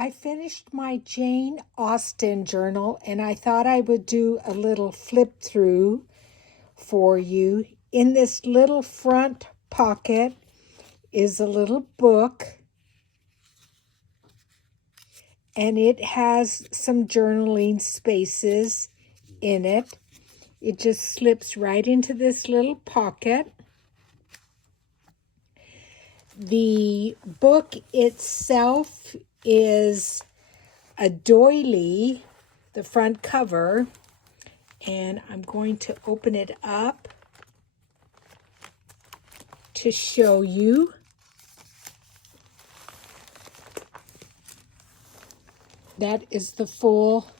I finished my Jane Austen journal, and I thought I would do a little flip through for you. In this little front pocket is a little book, and it has some journaling spaces in it. It just slips right into this little pocket. The book itself is a doily, the front cover, and I'm going to open it up to show you. That is the full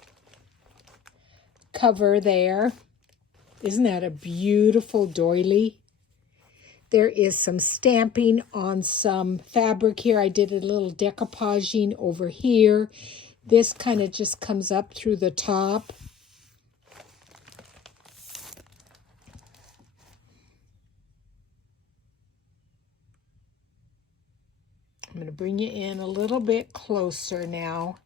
cover there. Isn't that a beautiful doily? There is some stamping on some fabric here. I did a little decoupaging over here. This kind of just comes up through the top. I'm going to bring you in a little bit closer now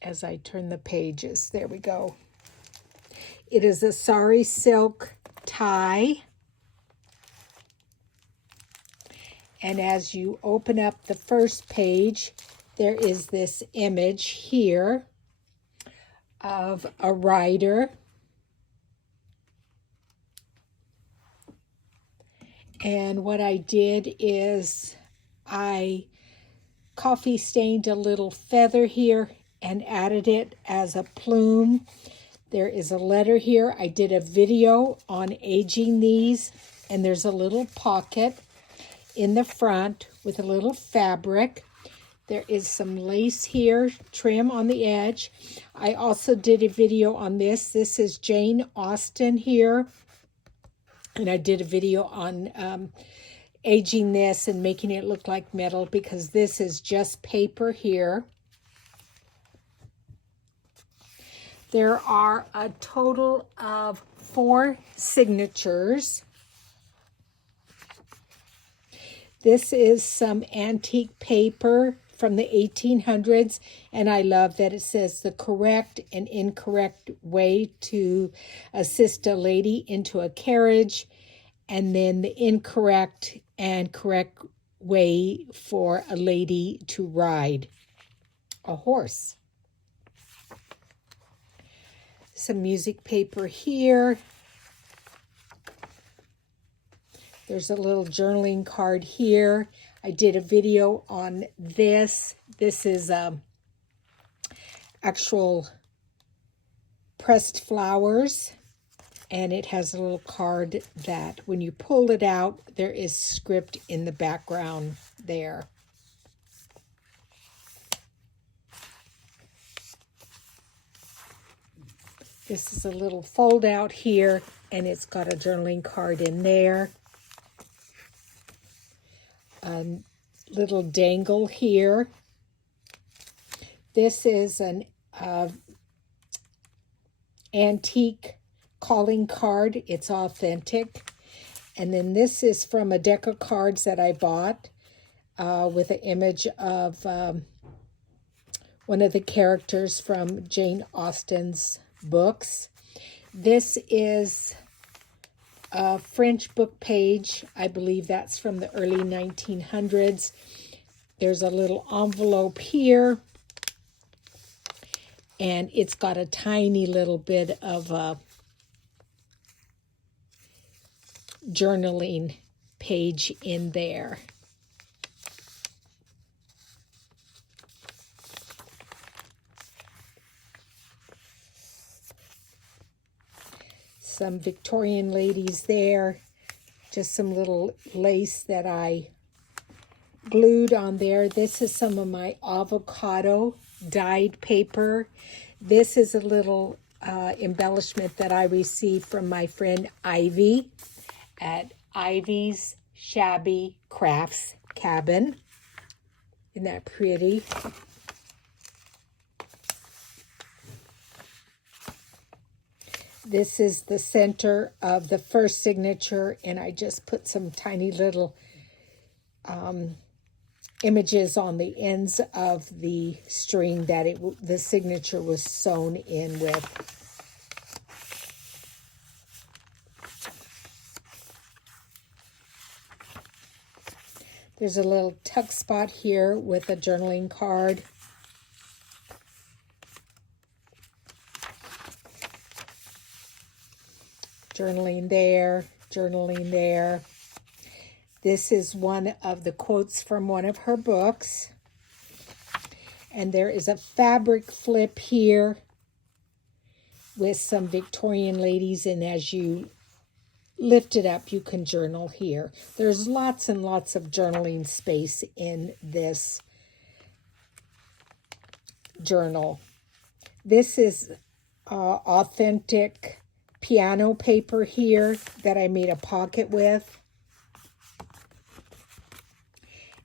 as I turn the pages. There we go. It is a sari silk tie. And as you open up the first page, there is this image here of a rider. And what I did is I coffee stained a little feather here and added it as a plume. There is a letter here. I did a video on aging these, and there's a little pocket in the front with a little fabric. There is some lace here, trim on the edge. I also did a video on this. This is Jane Austen here, and I did a video on aging this and making it look like metal, because this is just paper here. There are a total of 4 signatures. This is some antique paper from the 1800s, and I love that it says the correct and incorrect way to assist a lady into a carriage, and then the incorrect and correct way for a lady to ride a horse. Some music paper here. There's a little journaling card here. I did a video on this. This is actual pressed flowers, and it has a little card that when you pull it out, there is script in the background there. This is a little fold out here, and it's got a journaling card in there. A little dangle here. This is an antique calling card. It's authentic. And then this is from a deck of cards that I bought with an image of one of the characters from Jane Austen's books. This is a French book page. I believe that's from the early 1900s. There's a little envelope here, and it's got a tiny little bit of a journaling page in there. Some Victorian ladies there. Just some little lace that I glued on there. This is some of my avocado dyed paper. This is a little embellishment that I received from my friend Ivy at Ivy's Shabby Crafts Cabin. Isn't that pretty? This is the center of the first signature, and I just put some tiny little images on the ends of the string that the signature was sewn in with. There's a little tuck spot here with a journaling card. Journaling there, journaling there. This is one of the quotes from one of her books. And there is a fabric flip here with some Victorian ladies, and as you lift it up, you can journal here. There's lots and lots of journaling space in this journal. This is authentic piano paper here that I made a pocket with.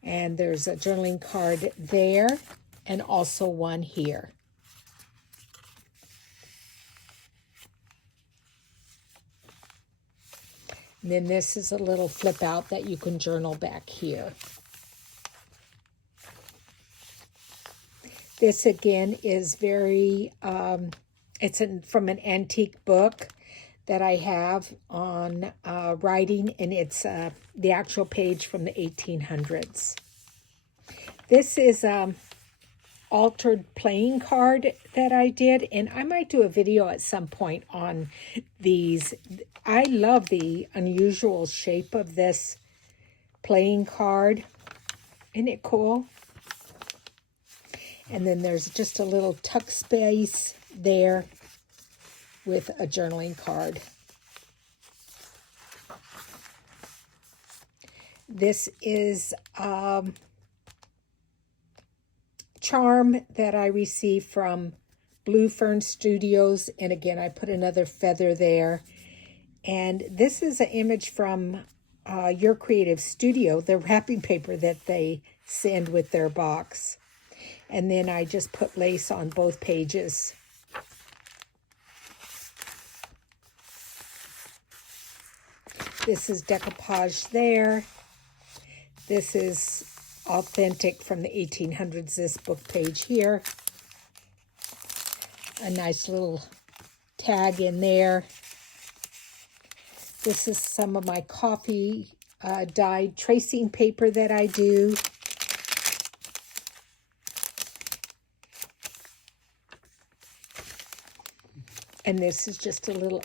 And there's a journaling card there and also one here. And then this is a little flip out that you can journal back here. This again is very, it's from an antique book that I have on writing, and it's the actual page from the 1800s. This is altered playing card that I did, and I might do a video at some point on these. I love the unusual shape of this playing card. Isn't it cool? And then there's just a little tuck space there with a journaling card. This is charm that I received from Blue Fern Studios, and again I put another feather there. And this is an image from Your Creative Studio, the wrapping paper that they send with their box. And then I just put lace on both pages. This is decoupage there. This is authentic from the 1800s, this book page here. A nice little tag in there. This is some of my coffee dyed tracing paper that I do. And this is just a little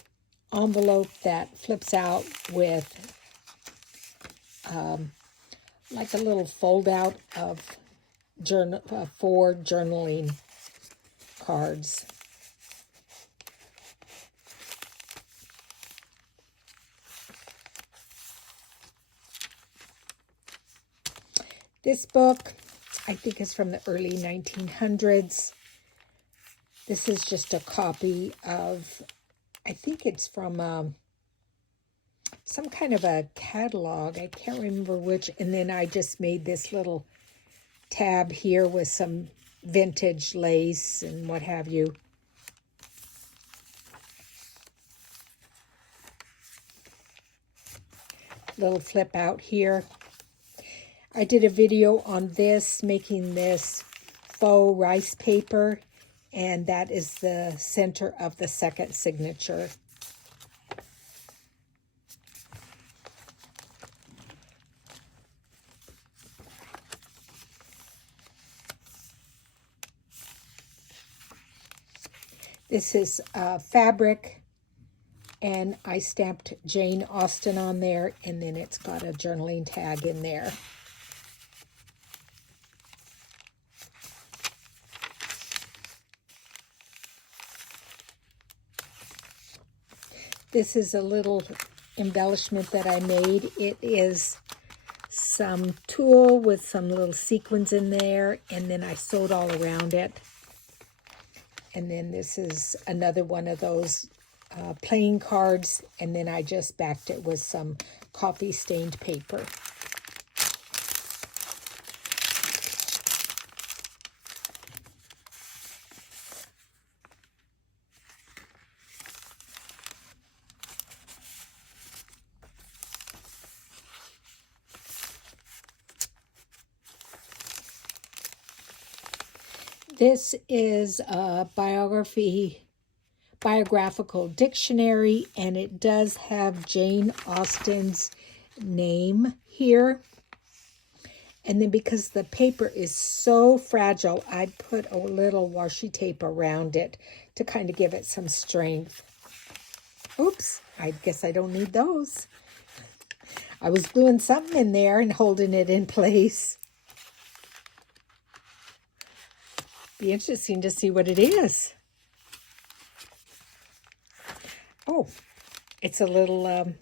envelope that flips out with like a little fold out of four journaling cards. This book, I think, is from the early 1900s. This is just a copy of, I think it's from some kind of a catalog. I can't remember which. And then I just made this little tab here with some vintage lace and what have you. Little flip out here. I did a video on this, making this faux rice paper, and that is the center of the second signature. This is fabric, and I stamped Jane Austen on there, and then it's got a journaling tag in there. This is a little embellishment that I made. It is some tulle with some little sequins in there, and then I sewed all around it. And then this is another one of those playing cards, and then I just backed it with some coffee stained paper. This is a biographical dictionary, and it does have Jane Austen's name here. And then because the paper is so fragile, I put a little washi tape around it to kind of give it some strength. Oops, I guess I don't need those. I was gluing something in there and holding it in place. Be interesting to see what it is. Oh, it's a little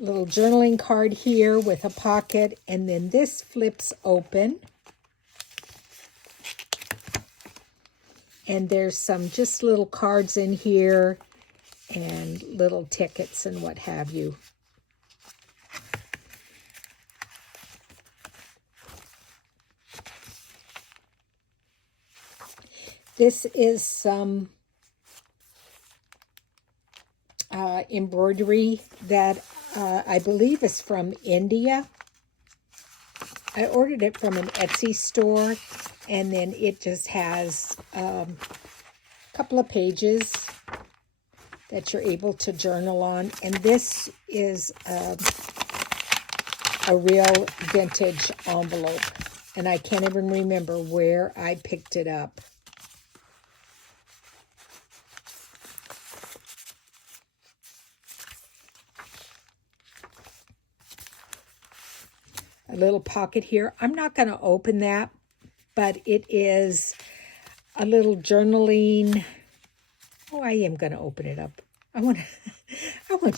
journaling card here with a pocket, and then this flips open. And there's some just little cards in here and little tickets and what have you. This is some embroidery that I believe is from India. I ordered it from an Etsy store, and then it just has a couple of pages that you're able to journal on. And this is a real vintage envelope, and I can't even remember where I picked it up. A little pocket here. I'm not going to open that, but it is a little journaling. Oh, I am going to open it up. I want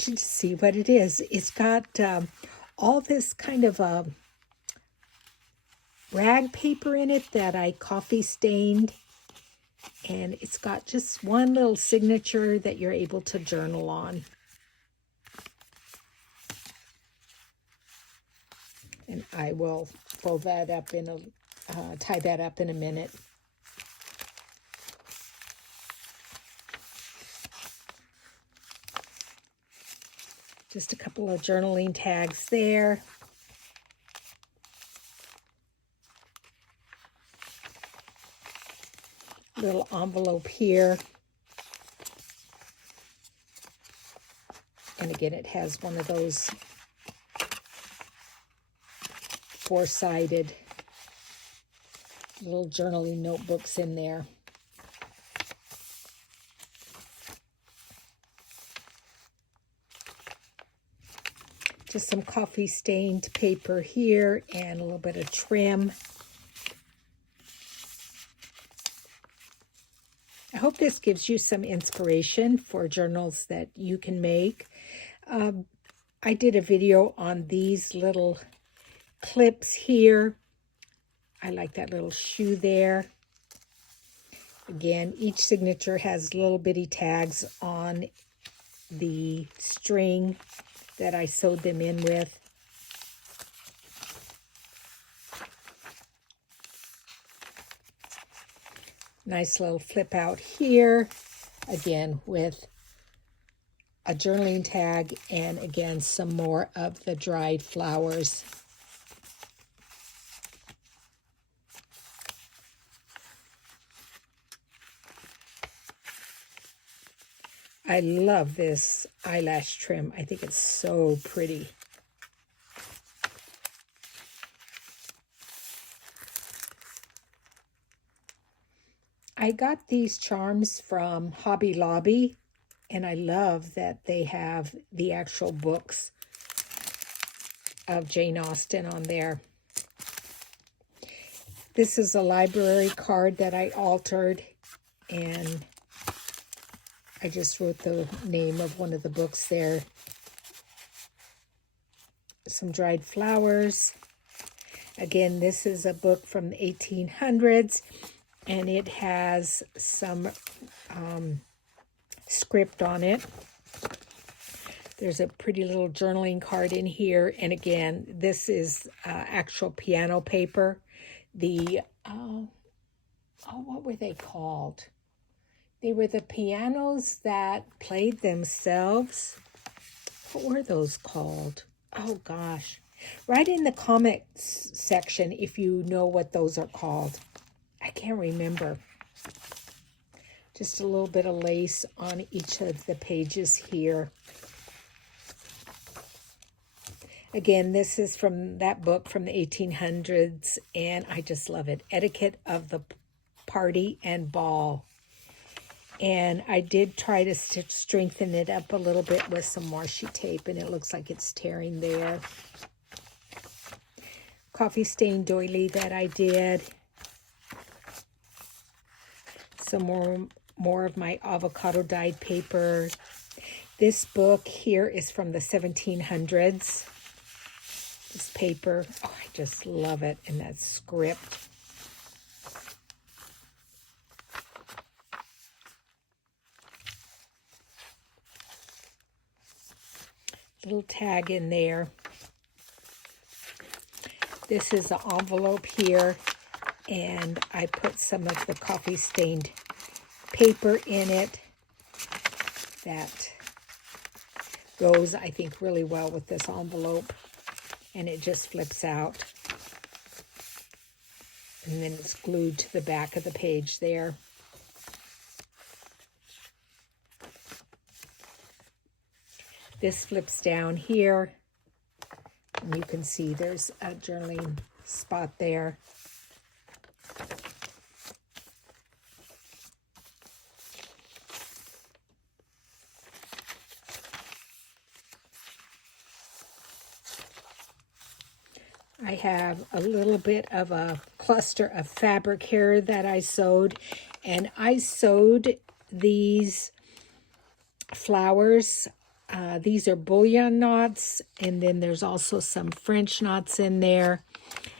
you to see what it is. It's got all this kind of rag paper in it that I coffee stained, and it's got just one little signature that you're able to journal on. And I will fold that up tie that up in a minute. Just a couple of journaling tags there. Little envelope here. And again, it has one of those four-sided little journaling notebooks in there. Just some coffee stained paper here and a little bit of trim. I hope this gives you some inspiration for journals that you can make. I did a video on these little clips here. I like that little shoe there. Again, each signature has little bitty tags on the string that I sewed them in with. Nice little flip out here, again with a journaling tag and again some more of the dried flowers. I love this eyelash trim. I think it's so pretty. I got these charms from Hobby Lobby, and I love that they have the actual books of Jane Austen on there. This is a library card that I altered, and I just wrote the name of one of the books there. Some dried flowers. Again, this is a book from the 1800s, and it has some script on it. There's a pretty little journaling card in here, and again, this is actual piano paper. The, what were they called? They were the pianos that played themselves. What were those called? Oh, gosh. Write in the comments section if you know what those are called. I can't remember. Just a little bit of lace on each of the pages here. Again, this is from that book from the 1800s, and I just love it. Etiquette of the Party and Ball. And I did try to strengthen it up a little bit with some washi tape, and it looks like it's tearing there. Coffee stain doily that I did. Some more of my avocado dyed paper. This book here is from the 1700s. This paper, oh, I just love it, and that script. Little tag in there. This is the envelope here, and I put some of the coffee stained paper in it that goes, I think, really well with this envelope. And it just flips out. And then it's glued to the back of the page there. This flips down here. And you can see there's a journaling spot there. I have a little bit of a cluster of fabric here that I sewed, and I sewed these flowers. These are bullion knots, and then there's also some French knots in there.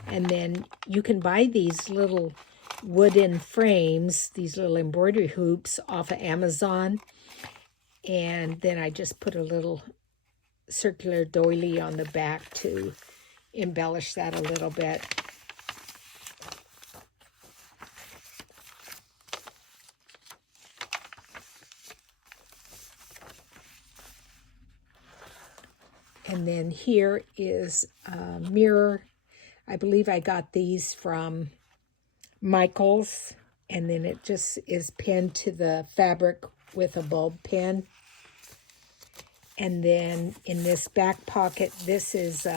And then you can buy these little wooden frames, these little embroidery hoops off of Amazon. And then I just put a little circular doily on the back to embellish that a little bit. And then here is a mirror. I believe I got these from Michael's, and then it just is pinned to the fabric with a bulb pin. And then in this back pocket, this is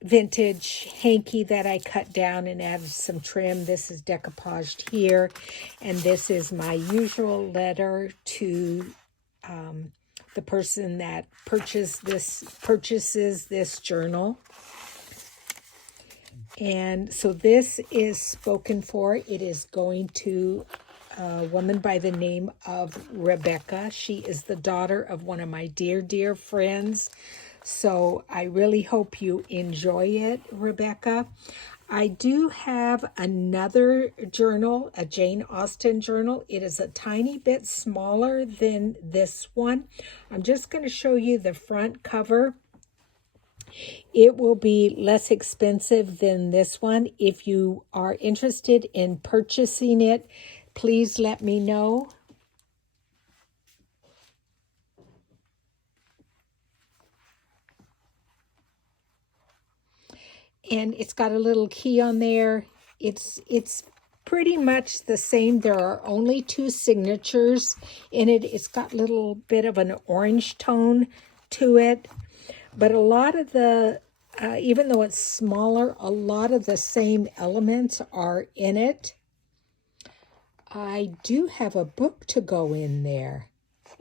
vintage hanky that I cut down and added some trim. This is decoupaged here, and this is my usual letter to the person that purchases this journal. And so this is spoken for. It is going to a woman by the name of Rebecca. She is the daughter of one of my dear friends. So I really hope you enjoy it, Rebecca. I do have another journal, a Jane Austen journal. It is a tiny bit smaller than this one. I'm just going to show you the front cover. It will be less expensive than this one. If you are interested in purchasing it, please let me know. And it's got a little key on there. It's pretty much the same. There are only 2 signatures in it. It's got a little bit of an orange tone to it. But a lot of the, even though it's smaller, a lot of the same elements are in it. I do have a book to go in there.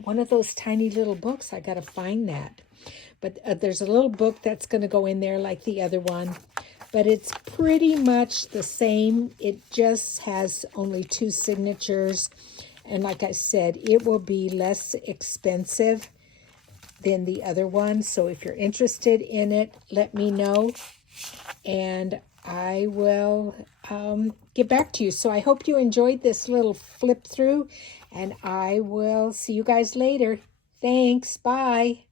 One of those tiny little books. I got to find that. But there's a little book that's going to go in there like the other one. But it's pretty much the same. It just has only 2 signatures. And like I said, it will be less expensive than the other one. So if you're interested in it, let me know. And I will get back to you. So I hope you enjoyed this little flip through. And I will see you guys later. Thanks. Bye.